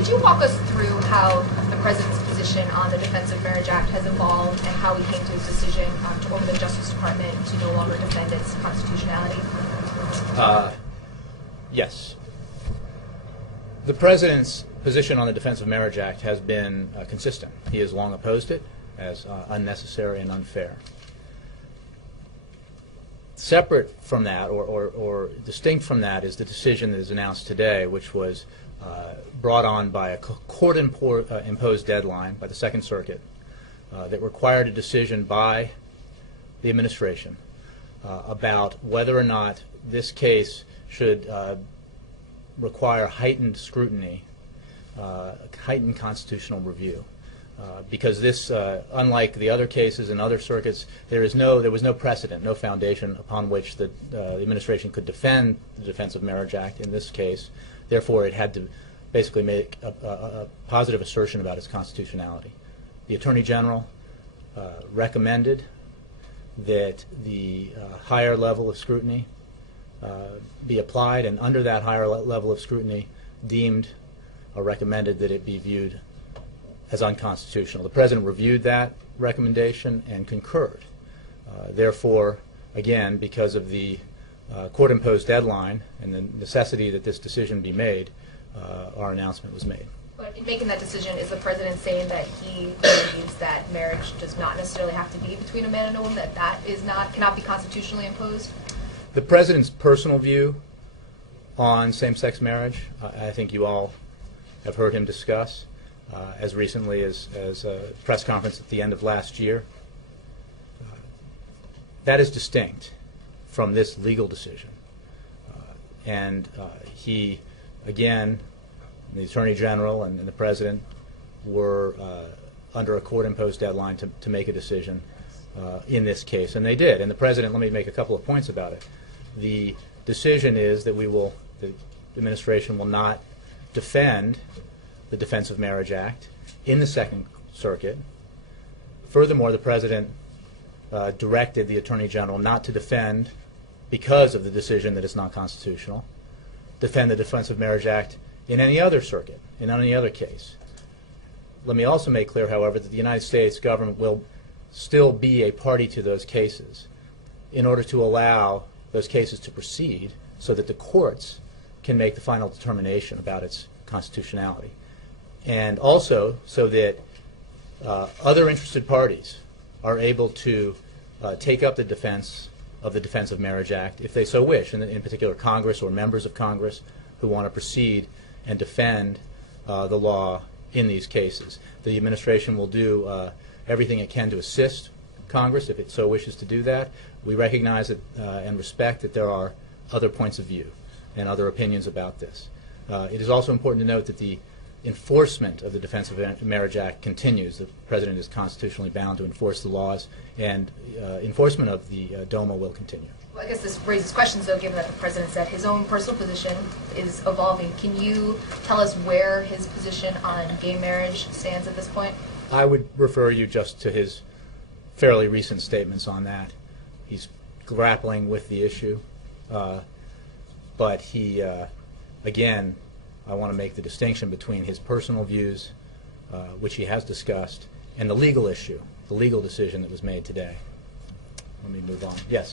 Could you walk us through how the President's position on the Defense of Marriage Act has evolved and how he came to his decision to order the Justice Department to no longer defend its constitutionality? Yes. The President's position on the Defense of Marriage Act has been consistent. He has long opposed it as unnecessary and unfair. Separate from that, or distinct from that, is the decision that is announced today, which was brought on by a court-imposed deadline by the Second Circuit that required a decision by the administration about whether or not this case should require heightened scrutiny, heightened constitutional review. Because this, unlike the other cases in other circuits, there was no precedent, no foundation upon which the administration could defend the Defense of Marriage Act in this case. Therefore, it had to basically make a positive assertion about its constitutionality. The Attorney General recommended that the higher level of scrutiny be applied, and under that higher level of scrutiny deemed or recommended that it be viewed as unconstitutional. The President reviewed that recommendation and concurred. Therefore, again, because of the court-imposed deadline and the necessity that this decision be made, our announcement was made. But in making that decision, is the President saying that he believes that marriage does not necessarily have to be between a man and a woman, that cannot be constitutionally imposed? The President's personal view on same-sex marriage, I think you all have heard him discuss as recently as a press conference at the end of last year. That is distinct from this legal decision. And he, again, the Attorney General and the President were under a court-imposed deadline to make a decision in this case, and they did. And the President, let me make a couple of points about it. The decision is that the administration will not defend the Defense of Marriage Act in the Second Circuit. Furthermore, the President directed the Attorney General not to defend, because of the decision that it's not constitutional, defend the Defense of Marriage Act in any other circuit, in any other case. Let me also make clear, however, that the United States government will still be a party to those cases in order to allow those cases to proceed so that the courts can make the final determination about its constitutionality. And also so that other interested parties are able to take up the defense of the Defense of Marriage Act if they so wish, and in particular Congress or members of Congress who want to proceed and defend the law in these cases. The administration will do everything it can to assist Congress if it so wishes to do that. We recognize that, and respect that there are other points of view and other opinions about this. It is also important to note that the enforcement of the Defense of Marriage Act continues. The President is constitutionally bound to enforce the laws, and enforcement of the DOMA will continue. Well, I guess this raises questions, though, given that the President said his own personal position is evolving. Can you tell us where his position on gay marriage stands at this point? I would refer you just to his fairly recent statements on that. He's grappling with the issue, but he, again, I want to make the distinction between his personal views, which he has discussed, and the legal issue, the legal decision that was made today. Let me move on. Yes.